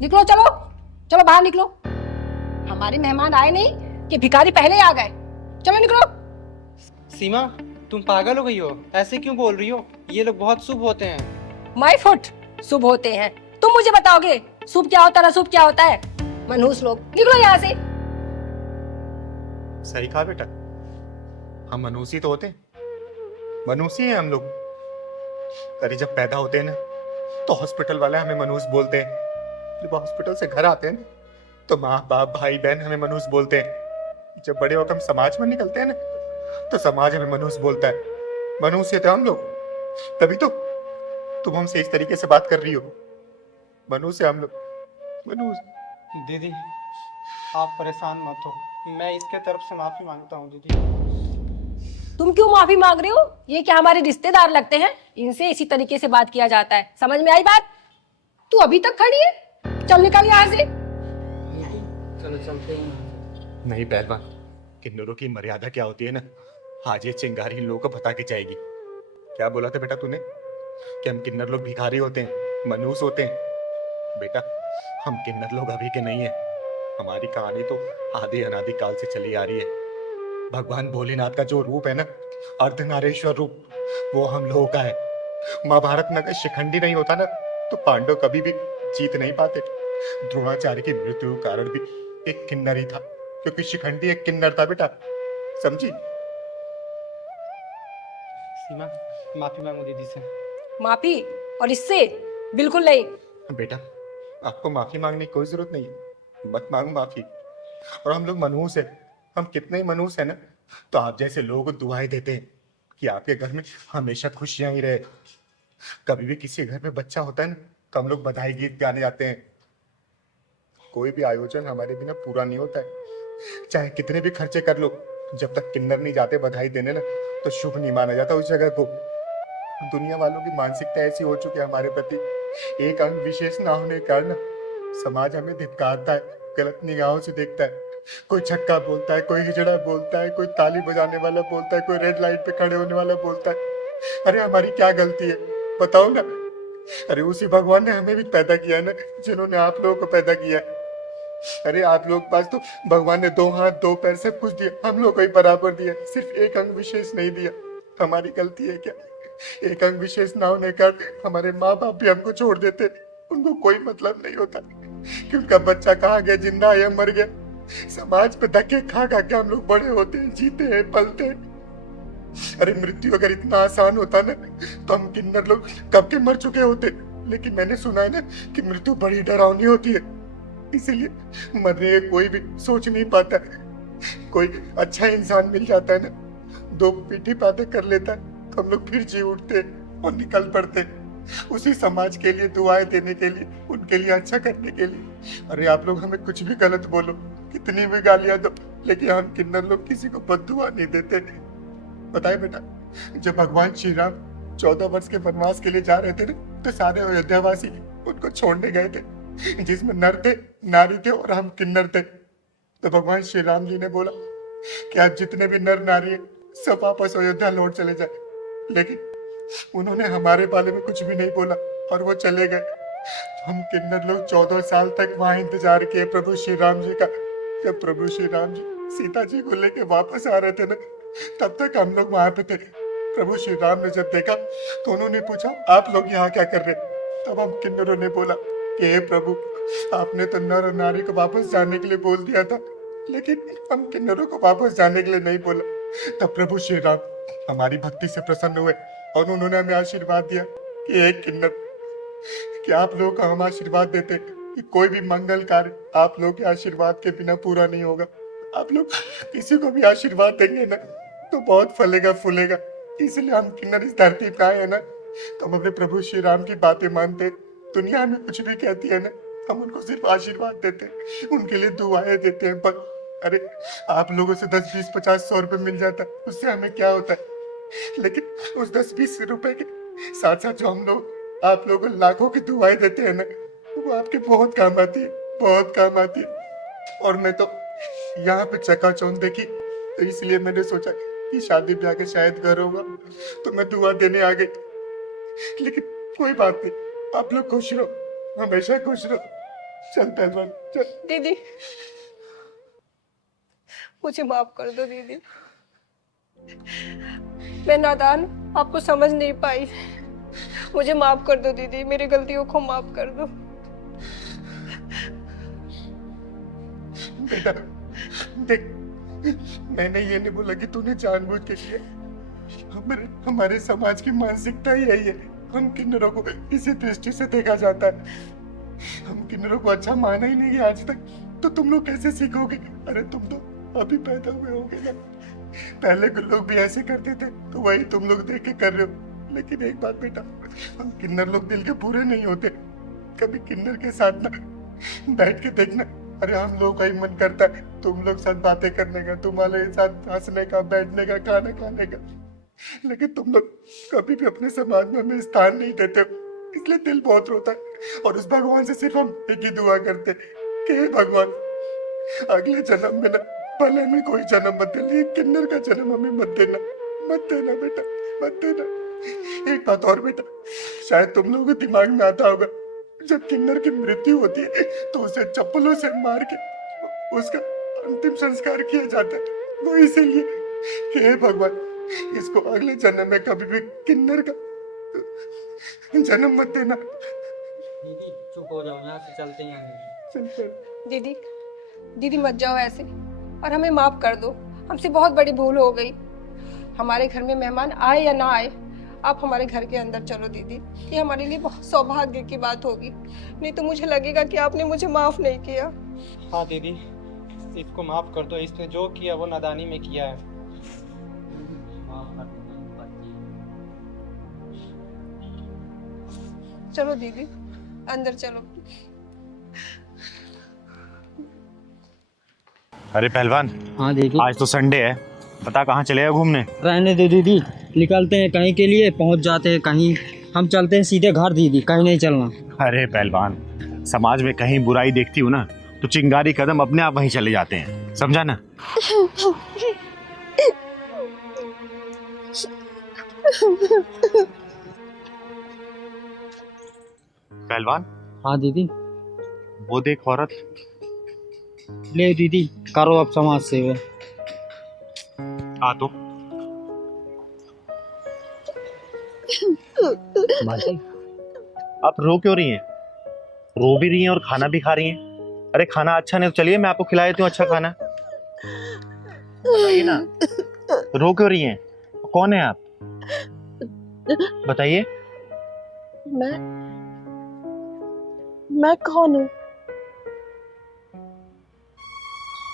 निकलो, चलो चलो बाहर निकलो। हमारे मेहमान आए नहीं कि भिखारी पहले ही आ गए। चलो निकलो। सीमा, तुम पागल हो गई हो? ऐसे क्यों बोल रही हो? ये लोग बहुत शुभ होते हैं। माय फुट, शुभ होते हैं? तुम मुझे बताओगे शुभ क्या होता है, अशुभ क्या होता है? मनहूस लोग, निकलो यहाँ से। सही कहा बेटा, हम मनुष्य तो होते हैं, मनुष्य हैं हम लोग। अरे जब पैदा होते हैं ना तो हॉस्पिटल वाले हमें मनुष्य बोलते हैं, जब हॉस्पिटल से घर आते हैं ना तो माँ बाप भाई बहन हमें मनुष्य बोलते हैं, जब बड़े होकर हम समाज में निकलते हैं ना तो समाज हमें मनुष्य बोलता है। मनुष्य थे हम लोग, तभी तो तुम हमसे इस तरीके से बात कर रही हो। मनुष्य हम लोग, मनुष्य। दीदी आप परेशान मत हो, मैं इसके तरफ से माफी मांगता हूँ दीदी। तुम क्यों माफी मांग रहे हो? ये क्या हमारे रिश्तेदार लगते हैं? इनसे इसी तरीके से बात किया जाता है। समझ में आई बात? तू अभी तक खड़ी है, चल निकल यहाँ से। चलो चलते हैं। नहीं पहलवान, किन्नरों की मर्यादा क्या होती है ना, आज ये चिंगारी इन लोगों को बता के जाएगी। क्या बोला था बेटा तूने कि हम किन्नर लोग भिखारी होते हैं, मनहूस होते हैं? बेटा हम किन्नर लोग अभी के नहीं है, हमारी कहानी तो आदि अनादि काल से चली आ रही है। भगवान भोलेनाथ का जो रूप है ना, अर्धनारेश्वर रूप, वो हम लोगों का है। महाभारत में अगर शिखंडी नहीं होता ना तो पांडव कभी भी जीत नहीं पाते। द्रोणाचार्य की मृत्यु का कारण भी एक किन्नर ही था, क्योंकि शिखंडी एक किन्नर था बेटा, समझी? सीमा, माफी मांगो दीदी से। माफी? और इससे? बिल्कुल नहीं। बेटा आपको माफी मांगने की कोई जरूरत नहीं है, मत मांगो माफी। और हम लोग मनहूस है, हम कितने ही मनहूस है ना, तो आप जैसे लोगों को दुआएं देते हैं कि आपके घर में हमेशा खुशियां ही रहे। कभी भी किसी घर में बच्चा होता है ना तो हम लोग बधाई गीत गाने जाते हैं। कोई भी आयोजन हमारे बिना पूरा नहीं होता है, चाहे कितने भी खर्चे कर लो, जब तक किन्नर नहीं जाते बधाई देने ना तो शुभ नहीं माना जाता उस जगह को। दुनिया वालों की मानसिकता ऐसी हो चुकी है हमारे प्रति, एक अंग विशेष ना होने के कारण समाज हमें धिक्कारता है, गलत निगाहों से देखता है। कोई छक्का बोलता है, कोई हिजड़ा बोलता है, कोई ताली बजाने वाला बोलता है, कोई रेड लाइट पे खड़े होने वाला बोलता है। अरे हमारी क्या गलती है बताओ ना? अरे उसी भगवान ने हमें भी पैदा किया है ना, जिन्होंने आप लोगों को पैदा किया है। अरे आप लोग पास तो भगवान ने 2 हाथ 2 पैर सब कुछ दिया, हम लोग को ही बराबर दिया, सिर्फ एक अंग विशेष नहीं दिया। हमारी गलती है क्या? एक अंग विशेष ना होने का हमारे माँ बाप भी हमको छोड़ देते, उनको कोई मतलब नहीं होता कि उनका बच्चा कहाँ गया, जिंदा है या मर गया। समाज पे धक्के खा खा के हम लोग बड़े होते हैं, जीते हैं, पलते हैं। अरे मृत्यु अगर इतना आसान होता ना तो हम किन्नर लोग कब के मर चुके होते। लेकिन मैंने सुना है ना कि मृत्यु बड़ी डरावनी होती है, इसीलिए मरने का कोई भी सोच नहीं पाता। कोई अच्छा इंसान मिल जाता है ना, 2 पीठी बातें कर लेता है तो हम लोग फिर जी उठते और निकल पड़ते उसी समाज के लिए, दुआएं देने के लिए, उनके लिए अच्छा करने के लिए। अरे आप लोग हमें कुछ भी गलत बोलो, कितनी भी गालियां दो, लेकिन हम किन्नर लोग किसी को बद्दुआ नहीं देते। बताए बेटा, जब भगवान श्री राम 14 वर्ष के वनवास के लिए जा रहे थे ना, तो सारे अयोध्यावासी उनको छोड़ने गए थे, जिसमें नर थे, नारी थे और हम किन्नर थे। तो भगवान श्री राम जी ने बोला कि आप जितने भी नर नारी हैं सब वापस अयोध्या लौट चले जाए। लेकिन उन्होंने हमारे बारे में कुछ भी नहीं बोला और वो चले गए। हम किन्नर लोग 14 साल तक वहां इंतजार किए प्रभु श्री राम जी का। जब प्रभु श्री राम जी सीता जी को लेके वापस आ रहे थे ना, तब तक हम लोग वहां पे थे। प्रभु श्री राम ने जब देखा तो उन्होंने पूछा, आप लोग यहाँ क्या कर रहे? तब हम किन्नरों ने बोला कि हे प्रभु, आपने तो नर और नारी को वापस जाने के लिए बोल दिया था, लेकिन हम किन्नरों को वापस जाने के लिए नहीं बोला। तब प्रभु श्री राम हमारी भक्ति से प्रसन्न हुए और उन्होंने हमें आशीर्वाद दिया कि एक किन्नर, कि आप लोगों को हम आशीर्वाद देते कि कोई भी मंगल कार्य आप लोग के आशीर्वाद के बिना पूरा नहीं होगा। आप लोग किसी को भी आशीर्वाद देंगे ना तो बहुत फलेगा फूलेगा। इसलिए हम किन्नर इस धरती पे आए हैं ना, तो हम अपने प्रभु श्री राम की बातें मानते। दुनिया हमें कुछ भी कहती है ना, हम उनको सिर्फ आशीर्वाद देते हैं, उनके लिए दुआएं देते हैं। पर अरे आप लोगों से 10, 20, 50, 100 रुपए मिल जाता है, उससे हमें क्या होता है? लेकिन उस 10, 20 रुपए के साथ साथ जो हम लोग आप लोगों को लाखों की दुआएं देते हैं ना, वो आपके बहुत काम आती है, बहुत काम आती है। और मैं तो यहाँ पे चकाचौंध देखी, तो इसलिए मैंने सोचा कि शादी ब्याह के शायद घर होगा तो मैं दुआ देने आ गई। लेकिन कोई बात नहीं, आप लोग खुश रहो, हमेशा खुश रहो। चल पहलवान चल। दीदी मुझे माफ कर दो दीदी, मैं नादान आपको समझ नहीं पाई। मुझे माफ कर दो दीदी, मेरी गलतियों को माफ कर दो। बेटा देख, मैंने ये नहीं बोला कि तूने जानबूझ के किया। हमारे समाज की मानसिकता ही यही है, हम किन्नरों को इसी दृष्टि से देखा जाता है। हम किन्नरों को अच्छा माना ही नहीं आज तक, तो तुम लोग कैसे सीखोगे? अरे तुम तो अभी पैदा हुए होगे ना, पहले के लोग भी ऐसे करते थे, तो वही तुम लोग देख के कर रहे हो। लेकिन एक बात बेटा, हम किन्नर लोग दिल के बुरे नहीं होते। कभी किन्नर के साथ ना बैठ के देखना, अरे हम लोग का ही मन करता है तुम लोग साथ बातें करने का, तुम्हारे साथ हंसने का, बैठने का, खाना खाने का, लेकिन तुम लोग कभी भी अपने समाज में हमें स्थान नहीं देते हो, इसलिए दिल बहुत रोता है। और उस भगवान से सिर्फ हम एक ही दुआ करते हैं कि हे भगवान अगले जन्म में ना भले में कोई जन्म मत देना, ये किन्नर का जन्म हमें मत देना, मत देना बेटा, मत देना। एक बात और बेटा, शायद तुम लोगों के दिमाग में आता होगा जब किन्नर की मृत्यु होती है तो उसे चप्पलों से मार के उसका अंतिम संस्कार किया जाता है, वो इसीलिए कि हे भगवान इसको अगले जन्म में कभी भी किन्नर का जन्म मत देना। दीदी चुप हो जाओ, यहाँ से चलते हैं। दीदी दीदी मत जाओ ऐसे, और हमें माफ कर दो, हमसे बहुत बड़ी भूल हो गई। हमारे घर में मेहमान आए या ना आए, आप हमारे घर के अंदर चलो दीदी, ये हमारे लिए बहुत सौभाग्य की बात होगी, नहीं तो मुझे लगेगा कि आपने मुझे माफ नहीं किया। हाँ दीदी, इसको माफ कर दो, इसने जो किया वो नादानी में किया है। माफ कर दो। चलो दीदी अंदर चलो। अरे पहलवान, हाँ दीदी। आज तो संडे है, बता कहाँ चले गए घूमने? रहने दे दीदी, निकलते हैं कहीं के लिए, पहुंच जाते हैं कहीं, हम चलते हैं सीधे घर दीदी, कहीं नहीं चलना। अरे पहलवान, समाज में कहीं बुराई देखती हूँ ना तो चिंगारी कदम अपने आप वहीं चले जाते हैं, समझा ना? पहलवान। हाँ दीदी। वो देख औरत। ले दीदी करो अब समाज सेवा। आ तो माजी, आप रो क्यों रही हैं? रो भी रही हैं और खाना भी खा रही हैं। अरे खाना अच्छा नहीं तो चलिए मैं आपको खिला देती हूँ अच्छा खाना। बताइए ना, रो क्यों रही हैं? कौन है आप? बताइए। मैं कौन हूँ?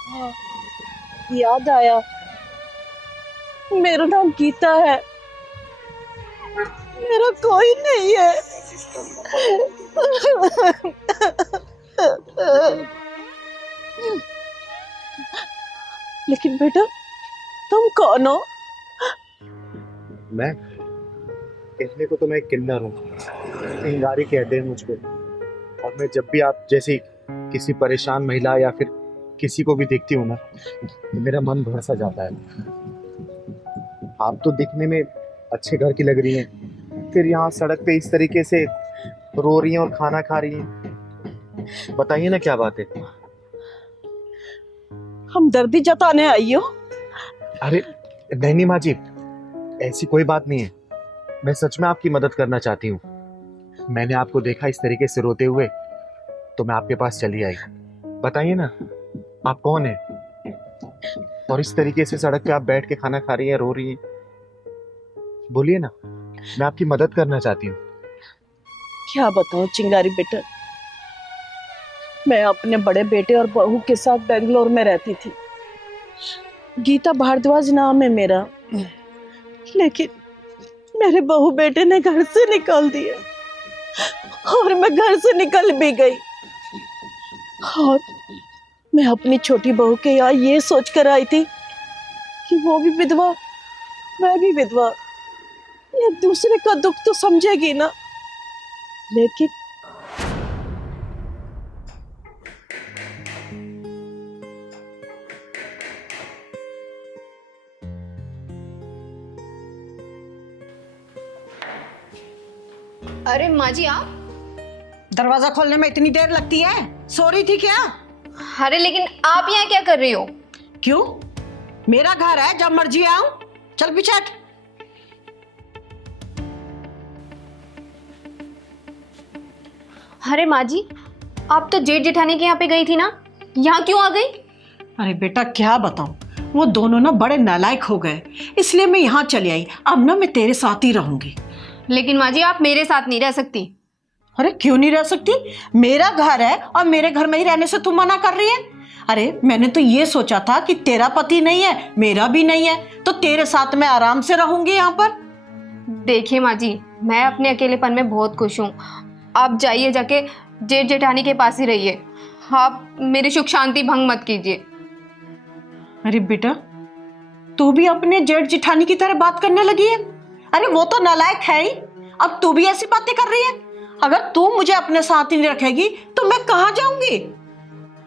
हाँ, याद आया, मेरा नाम गीता है, मेरा कोई नहीं है। लेकिन बेटा तुम कौन हो? मैं कहने को तो मैं किन्नर हूँ, चिंगारी कहते हैं मुझको। और मैं जब भी आप जैसी किसी परेशान महिला या फिर किसी को भी देखती हूँ ना तो मेरा मन भर सा जाता है। आप तो दिखने में अच्छे घर की लग रही हैं, फिर यहाँ सड़क पे इस तरीके से रो रही हैं और खाना खा रही हैं। बताइए ना क्या बात है? हमदर्दी जताने आई हो? अरे नहीं माँ जी, ऐसी कोई बात नहीं है, मैं सच में आपकी मदद करना चाहती हूँ। मैंने आपको देखा इस तरीके से रोते हुए तो मैं आपके पास चली आई। बताइए ना आप कौन हैं? और इस तरीके से सड़क पे आप बैठ के खाना खा रही हैं, रो रही हैं, बोलिए ना, मैं आपकी मदद करना चाहती हूँ। क्या बताऊं चिंगारी बेटा, मैं अपने बड़े बेटे और बहू के साथ बेंगलोर में रहती थी। गीता भारद्वाज नाम है मेरा, लेकिन मेरे बहू बेटे ने घर से निकाल दिया और मैं घर से निकल भी गई। और मैं अपनी छोटी बहू के यहाँ ये सोच कर आई थी कि वो भी विधवा, मैं भी विधवा, ये दूसरे का दुख तो समझेगी ना। लेकिन अरे माँ जी आप? दरवाजा खोलने में इतनी देर लगती है, सो रही थी क्या? अरे लेकिन आप यहाँ क्या कर रही हो? क्यों? मेरा घर है, जब मर्जी आऊं। चल पीछे हट। अरे माँ जी, आप तो जेठ जेठानी के यहाँ पे गई थी ना, यहाँ क्यों आ गई? अरे बेटा क्या बताऊं, वो दोनों ना बड़े नालायक हो गए, इसलिए मैं यहाँ चली आई। अब ना मैं तेरे साथ ही रहूंगी। लेकिन माँ जी आप मेरे साथ नहीं रह सकती। अरे क्यों नहीं रह सकती? मेरा घर है और मेरे घर में ही रहने से तू मना कर रही है? अरे मैंने तो ये सोचा था कि तेरा पति नहीं है, मेरा भी नहीं है, तो तेरे साथ मैं आराम से रहूंगी यहाँ पर। देखिए माँ जी, मैं अपने अकेलेपन में बहुत खुश हूँ। आप जाइए, जाके जेठ जेठानी के पास ही रहिए। आप मेरी सुख शांति भंग मत कीजिए। अरे बेटा, तू भी अपने जेठ जिठानी की तरह बात करने लगी है। अरे वो तो नालायक है ही, अब तू भी ऐसी बातें कर रही है। अगर तू मुझे अपने साथ ही नहीं रखेगी तो मैं कहाँ जाऊंगी?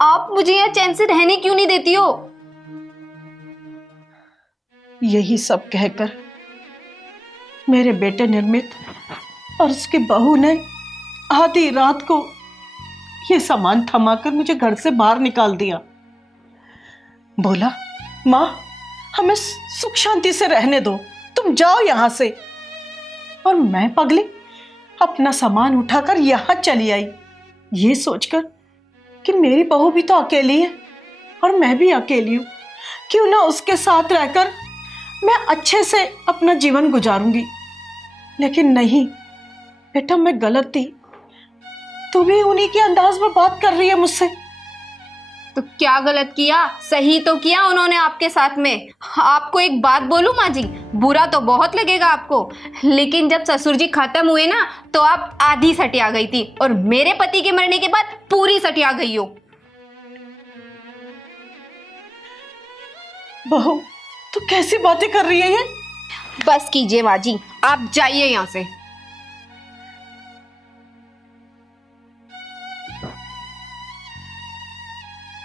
आप मुझे यहाँ चैन से रहने क्यों नहीं देती हो? यही सब कहकर मेरे बेटे निर्मित और उसकी बहू ने आधी रात को ये सामान थमाकर मुझे घर से बाहर निकाल दिया। बोला, माँ हमें सुख शांति से रहने दो, तुम जाओ यहां से। और मैं पगली अपना सामान उठाकर यहां चली आई, ये सोचकर कि मेरी बहू भी तो अकेली है और मैं भी अकेली हूं, क्यों ना उसके साथ रहकर मैं अच्छे से अपना जीवन गुजारूंगी। लेकिन नहीं बेटा, मैं गलत थी। तू भी उन्हीं के अंदाज में बात कर रही है मुझसे। तो क्या गलत किया? सही तो किया उन्होंने आपके साथ में। आपको एक बात बोलूं माँ जी, बुरा तो बहुत लगेगा आपको, लेकिन जब ससुर जी खत्म हुए ना तो आप आधी सटिया गई थी और मेरे पति के मरने के बाद पूरी सटिया गई हो। बहू तू कैसी बातें कर रही है ये? बस कीजिए माँ जी, आप जाइए यहाँ से।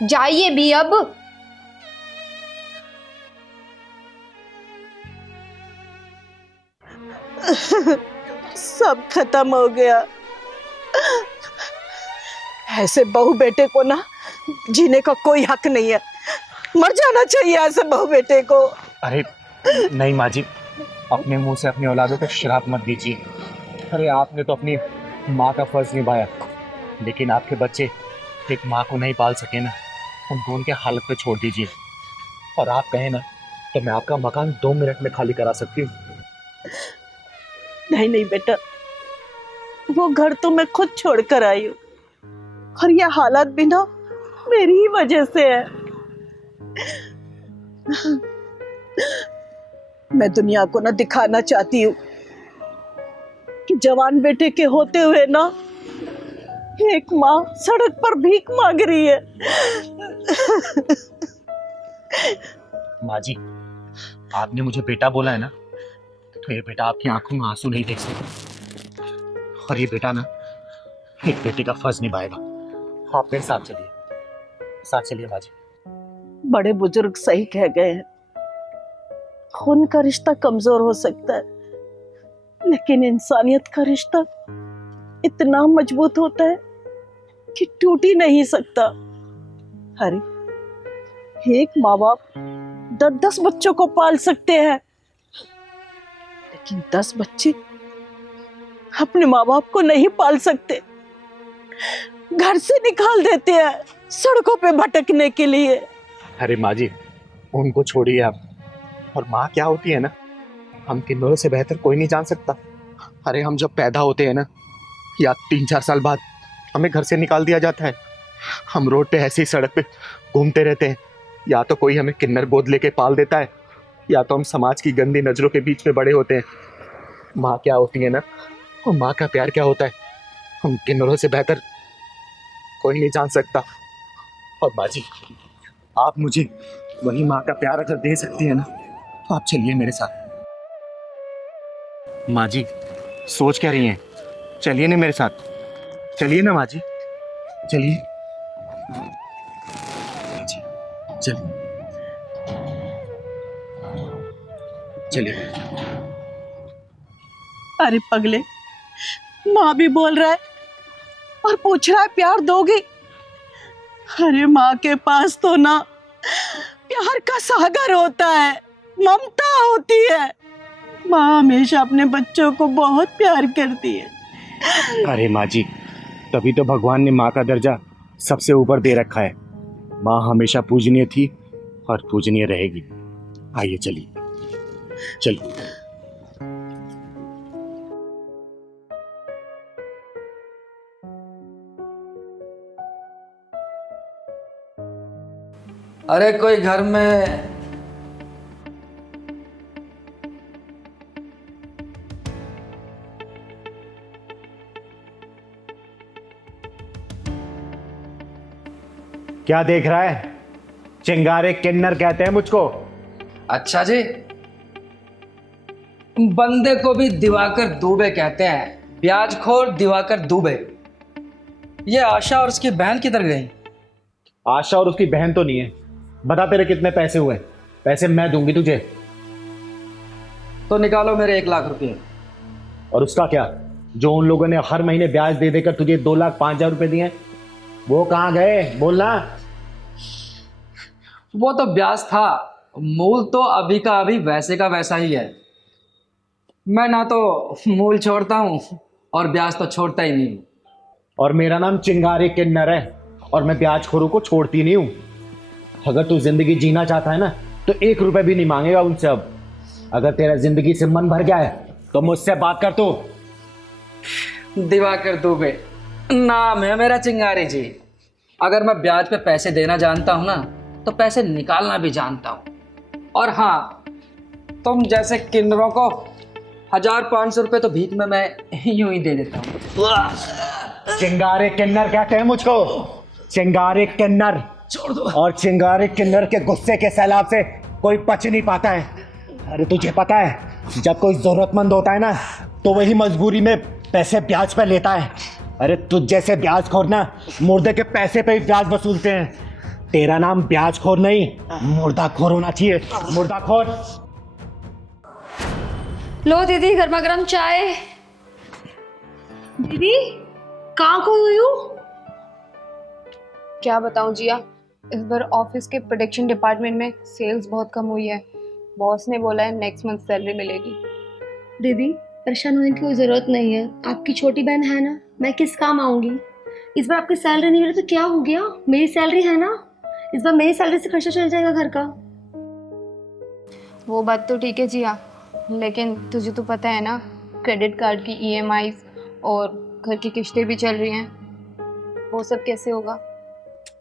जाइए भी अब। सब खत्म हो गया। ऐसे बहू बेटे को ना जीने का कोई हक नहीं है, मर जाना चाहिए ऐसे बहू बेटे को। अरे नहीं माँ जी, अपने मुंह से अपनी औलादों को श्राप मत दीजिए। अरे आपने तो अपनी माँ का फर्ज निभाया, लेकिन आपके बच्चे एक माँ को नहीं पाल सके ना, उनको उनके हालत पे छोड़ दीजिए। और आप कहें ना तो मैं आपका मकान 2 मिनट में खाली करा सकती हूँ। नहीं नहीं बेटा, वो घर तो मैं खुद छोड़कर आई हूँ और ये हालात भी ना मेरी ही वजह से है। मैं दुनिया को ना दिखाना चाहती हूँ कि जवान बेटे के होते हुए ना एक माँ सड़क पर भीख मांग रही है। माँ जी, आपने मुझे बेटा बोला है ना, तो ये बेटा आपकी आंखों में आंसू नहीं देख सकता। और ये बेटा ना एक बेटे का फर्ज निभाएगा। आप मेरे साथ चलिए, साथ चलिए माँ जी। बड़े बुजुर्ग सही कह गए हैं, खून का रिश्ता कमजोर हो सकता है, लेकिन इंसानियत का रिश्ता इतना मजबूत होता है कि टूट ही नहीं सकता। अरे एक माँ बाप 10-10 बच्चों को पाल सकते हैं, लेकिन 10 बच्चे अपने माँ बाप को नहीं पाल सकते, घर से निकाल देते हैं सड़कों पे भटकने के लिए। अरे माँ जी, उनको छोड़िए आप। और माँ क्या होती है ना, हम किन्नरों से बेहतर कोई नहीं जान सकता। अरे हम जब पैदा होते हैं ना, या 3-4 साल बाद हमें घर से निकाल दिया जाता है। हम रोड पे ऐसे ही सड़क पे घूमते रहते हैं। या तो कोई हमें किन्नर गोद लेके पाल देता है, या तो हम समाज की गंदी नजरों के बीच में बड़े होते हैं। माँ क्या होती है ना, और माँ का प्यार क्या होता है, हम किन्नरों से बेहतर कोई नहीं जान सकता। और माँ जी, आप मुझे वही माँ का प्यार अगर दे सकती है ना, तो आप चलिए मेरे साथ। माँ जी, सोच क्या रही हैं? चलिए ना मेरे साथ, चलिए ना माँ जी, चलिए जी, चलिए चलिए। अरे पगले, माँ भी बोल रहा है और पूछ रहा है प्यार दोगी? अरे माँ के पास तो ना प्यार का सागर होता है, ममता होती है। माँ हमेशा अपने बच्चों को बहुत प्यार करती है। अरे माँ जी, तभी तो भगवान ने माँ का दर्जा सबसे ऊपर दे रखा है। माँ हमेशा पूजनीय थी और पूजनीय रहेगी। आइए चलिए, चलिए। अरे कोई घर में क्या देख रहा है? चिंगारे किन्नर कहते हैं मुझको। अच्छा जी, बंदे को भी दिवाकर दुबे कहते हैं, ब्याजखोर दिवाकर दुबे। ये आशा और उसकी बहन किधर गई? आशा और उसकी बहन तो नहीं है। बता तेरे कितने पैसे हुए? पैसे मैं दूंगी तुझे। तो निकालो मेरे 1 लाख रुपए। और उसका क्या? जो उन लोगों ने हर महीने ब्याज दे देकर तुझे 2,05,000 रुपए दिए, वो कहाँ गए? बोलना। वो तो ब्याज था, मूल तो अभी का अभी वैसे का वैसा ही है। मैं ना तो मूल छोड़ता हूँ और ब्याज तो छोड़ता ही नहीं हूँ। और मेरा नाम चिंगारी किन्नर है और मैं ब्याजखोरों को छोड़ती नहीं हूँ। अगर तू जिंदगी जीना चाहता है ना तो 1 रुपए भी नहीं मांगेगा उनसे अब। अगर तेरा जिंदगी से मन भर गया है तो मुझसे बात कर तू। दिवाकर दुबे नाम है मेरा, चिंगारी जी। अगर मैं ब्याज पे पैसे देना जानता हूँ ना तो पैसे निकालना भी जानता हूँ। और हाँ, तुम जैसे किन्नरों को 1,500 रुपये तो भीख में मैं यूं ही दे देता हूँ। चिंगारे किन्नर कहते हैं मुझको, चिंगारे किन्नर। छोड़ दो। और चिंगारे किन्नर के गुस्से के सैलाब से कोई बच नहीं पाता है। अरे तुझे पता है, जब कोई जरूरतमंद होता है ना तो वही मजबूरी में पैसे ब्याज पे लेता है। अरे तुझ जैसे ब्याजखोर ना मुर्दे के पैसे पे ही ब्याज वसूलते हैं। तेरा नाम ब्याजखोर नहीं, मुर्दाखोर होना चाहिए। मुर्दाखोर। लो दीदी, गर्मा गर्म चाय। दीदी कहाँ खो हुई हो? क्या बताऊं जिया, इस बार ऑफिस के प्रोडक्शन डिपार्टमेंट में सेल्स बहुत कम हुई है। बॉस ने बोला है नेक्स्ट मंथ सैलरी मिलेगी। दीदी परेशान होने की कोई ज़रूरत नहीं है, आपकी छोटी बहन है ना, मैं किस काम आऊँगी? इस बार आपकी सैलरी नहीं मिली तो क्या हो गया? मेरी सैलरी है ना, इस बार मेरी सैलरी से खर्चा चल जाएगा घर का। वो बात तो ठीक है जिया, लेकिन तुझे तो पता है ना, क्रेडिट कार्ड की EMIs और घर की किस्तें भी चल रही हैं। वो सब कैसे होगा?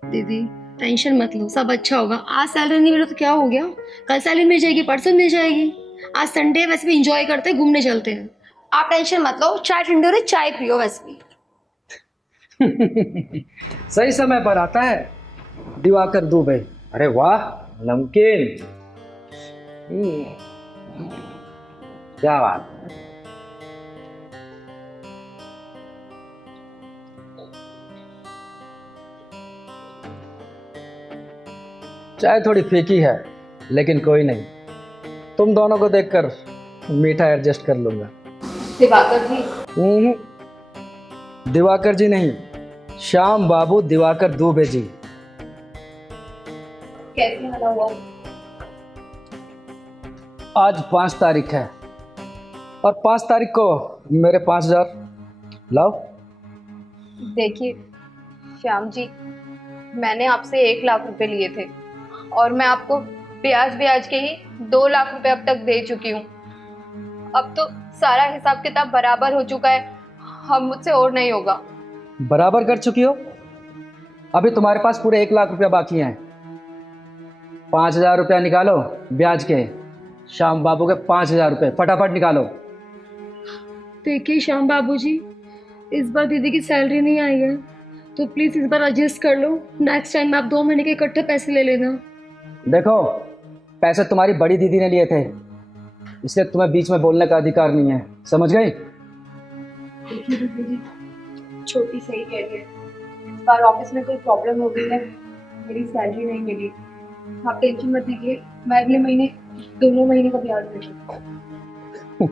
दीदी टेंशन मत लो, सब अच्छा होगा। आज सैलरी नहीं मिली तो क्या हो गया? कल सैलरी मिल जाएगी, परसों मिल जाएगी। आज संडे, वैसे भी इंजॉय करते हैं, घूमने चलते हैं। आप टेंशन मत लो, चाय ठंडी हो रही, चाय पियो। वैसे भी सही समय पर आता है दिवाकर दुबे। अरे वाह, नमकीन। क्या बात। चाय थोड़ी फीकी है, लेकिन कोई नहीं, तुम दोनों को देखकर मीठा एडजस्ट कर लूंगा। दिवाकर जी? दिवाकर जी नहीं, श्याम बाबू दिवाकर दुबे जी। कैसे मिला हुआ? आज 5 तारीख है और 5 तारीख को मेरे 5,000 लाओ। देखिए श्याम जी, मैंने आपसे 1 लाख रुपए लिए थे और मैं आपको ब्याज ब्याज के ही 2 लाख रुपए अब तक दे चुकी हूँ। अब तो सारा हिसाब किताब बराबर हो चुका है, अब मुझसे और नहीं होगा। बराबर कर चुकी हो? अभी तुम्हारे पास पूरे 1 लाख रुपया बाकी हैं। 5,000 रुपया निकालो ब्याज के, श्याम बाबू के 5,000 रुपये फटाफट निकालो। देखिए श्याम बाबू जी, इस बार दीदी की सैलरी नहीं आई है तो प्लीज़ इस बार एडजस्ट कर लो। नेक्स्ट टाइम आप 2 महीने के इकट्ठे पैसे ले लेना। देखो, पैसे तुम्हारी बड़ी दीदी ने लिए थे, इसलिए तुम्हें बीच में बोलने का अधिकार नहीं है, समझ गई? देखिए दीदी जी, छोटी सही कह रही है, इस बार ऑफिस में कोई प्रॉब्लम हो गई है, मेरी सैलरी नहीं मिली। आप टेंशन मत लीजिए, मैं अगले महीने दोनों महीने का ब्याज दे दूंगी।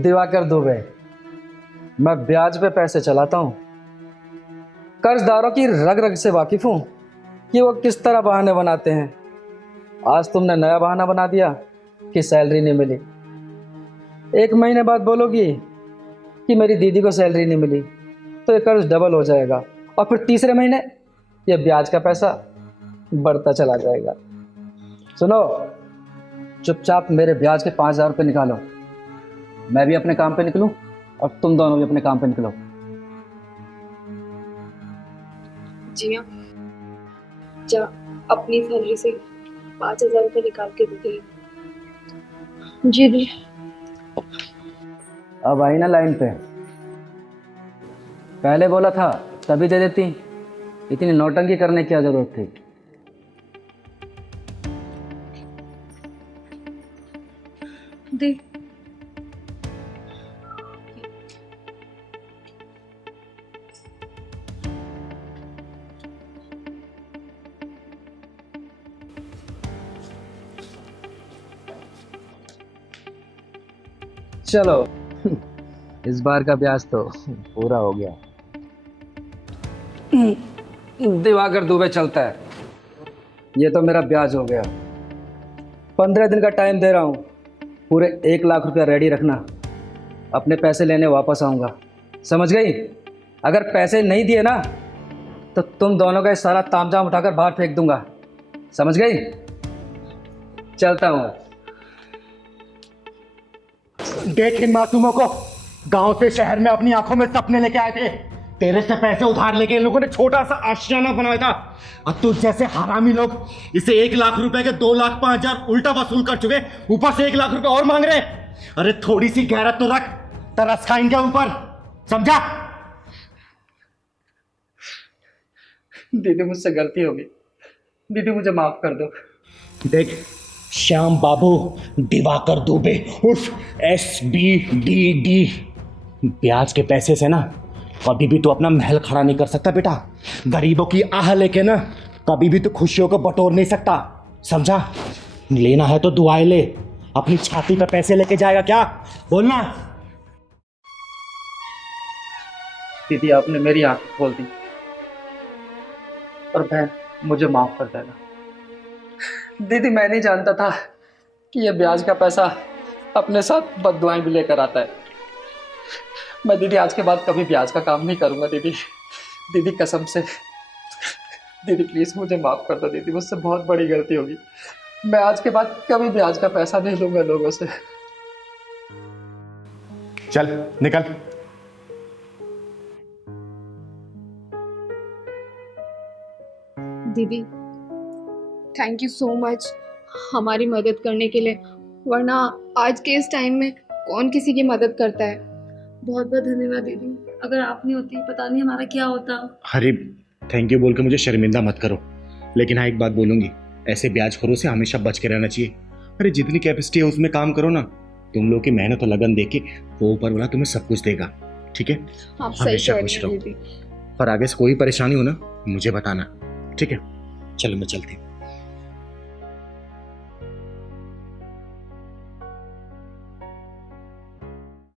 दिवाकर दुबे, मैं ब्याज पे पैसे चलाता हूँ, कर्जदारों की रग रग से वाकिफ हूँ कि वो किस तरह बहाने बनाते हैं। आज तुमने नया बहाना बना दिया कि सैलरी नहीं मिली। 1 महीने बाद बोलोगी कि मेरी दीदी को सैलरी नहीं मिली, तो ये कर्ज डबल हो जाएगा और फिर तीसरे महीने ये ब्याज का पैसा बढ़ता चला जाएगा। सुनो, चुपचाप मेरे ब्याज के 5,000 रुपये निकालो, मैं भी अपने काम पे निकलूं और तुम दोनों भी अपने काम पे निकलो। जी हाँ, जा अपनी सैलरी से 5,000 रुपये निकाल के दे। जी दी। अब आई ना लाइन पे, पहले बोला था तभी दे देती, इतनी नौटंकी करने की क्या जरूरत थी? दी चलो इस बार का ब्याज तो पूरा हो गया। दिवाकर दुबे चलता है, ये तो मेरा ब्याज हो गया। 15 दिन का टाइम दे रहा हूँ, पूरे 1 लाख रुपया रेडी रखना, अपने पैसे लेने वापस आऊँगा, समझ गई? अगर पैसे नहीं दिए ना तो तुम दोनों का ये सारा तामझाम उठाकर बाहर फेंक दूंगा, समझ गई? चलता हूँ। देख इन मासूमों को, गांव से शहर में अपनी आंखों में सपने लेके आए थे, तेरे से पैसे उधार लेके इन लोगों ने छोटा सा आशियाना बनाया था। अब तू जैसे हरामी लोग इसे 1 लाख रुपए के 2,05,000 उल्टा वसूल कर चुके, ऊपर से 1 लाख रुपए और मांग रहे। अरे थोड़ी सी गैरत तो रख, तरस खा इनके ऊपर, समझा? दीदी मुझसे गलती होगी, दीदी मुझे माफ कर दो। देख श्याम बाबू दिवाकर दुबे उर्फ SBDD, ब्याज के पैसे से ना कभी भी तू अपना महल खड़ा नहीं कर सकता बेटा। गरीबों की आह लेके ना कभी भी तू खुशियों को बटोर नहीं सकता, समझा? लेना है तो दुआएं ले, अपनी छाती पे पैसे लेके जाएगा क्या? बोलना। दीदी आपने मेरी आंख खोल दी, और बहन मुझे माफ कर देना। दीदी मैं नहीं जानता था कि ये ब्याज का पैसा अपने साथ बददुआएं भी लेकर आता है। मैं दीदी आज के बाद कभी ब्याज का काम नहीं करूंगा दीदी, दीदी कसम से। दीदी प्लीज मुझे माफ कर दो दीदी, मुझसे बहुत बड़ी गलती होगी। मैं आज के बाद कभी ब्याज का पैसा नहीं लूंगा लोगों से। चल निकल। दीदी थैंक यू सो मच हमारी मदद करने के लिए, वरना आज के इस टाइम में कौन किसी की मदद करता है। बहुत बहुत धन्यवाद दीदी, अगर आप नहीं होती पता नहीं हमारा क्या होता। अरे थैंक यू बोल के मुझे शर्मिंदा मत करो, लेकिन हाँ एक बात बोलूंगी, ऐसे ब्याजखोरों से हमेशा बच के रहना चाहिए। अरे जितनी कैपेसिटी है उसमें काम करो ना, तुम लोग की मेहनत और लगन देख के वो ऊपर वाला तुम्हें सब कुछ देगा, ठीक है? आप सही हमेशा कह खुश रही हैं रहो। दीदी। पर आगे से कोई परेशानी हो ना मुझे बताना, ठीक है? चलो मैं चलती हूँ।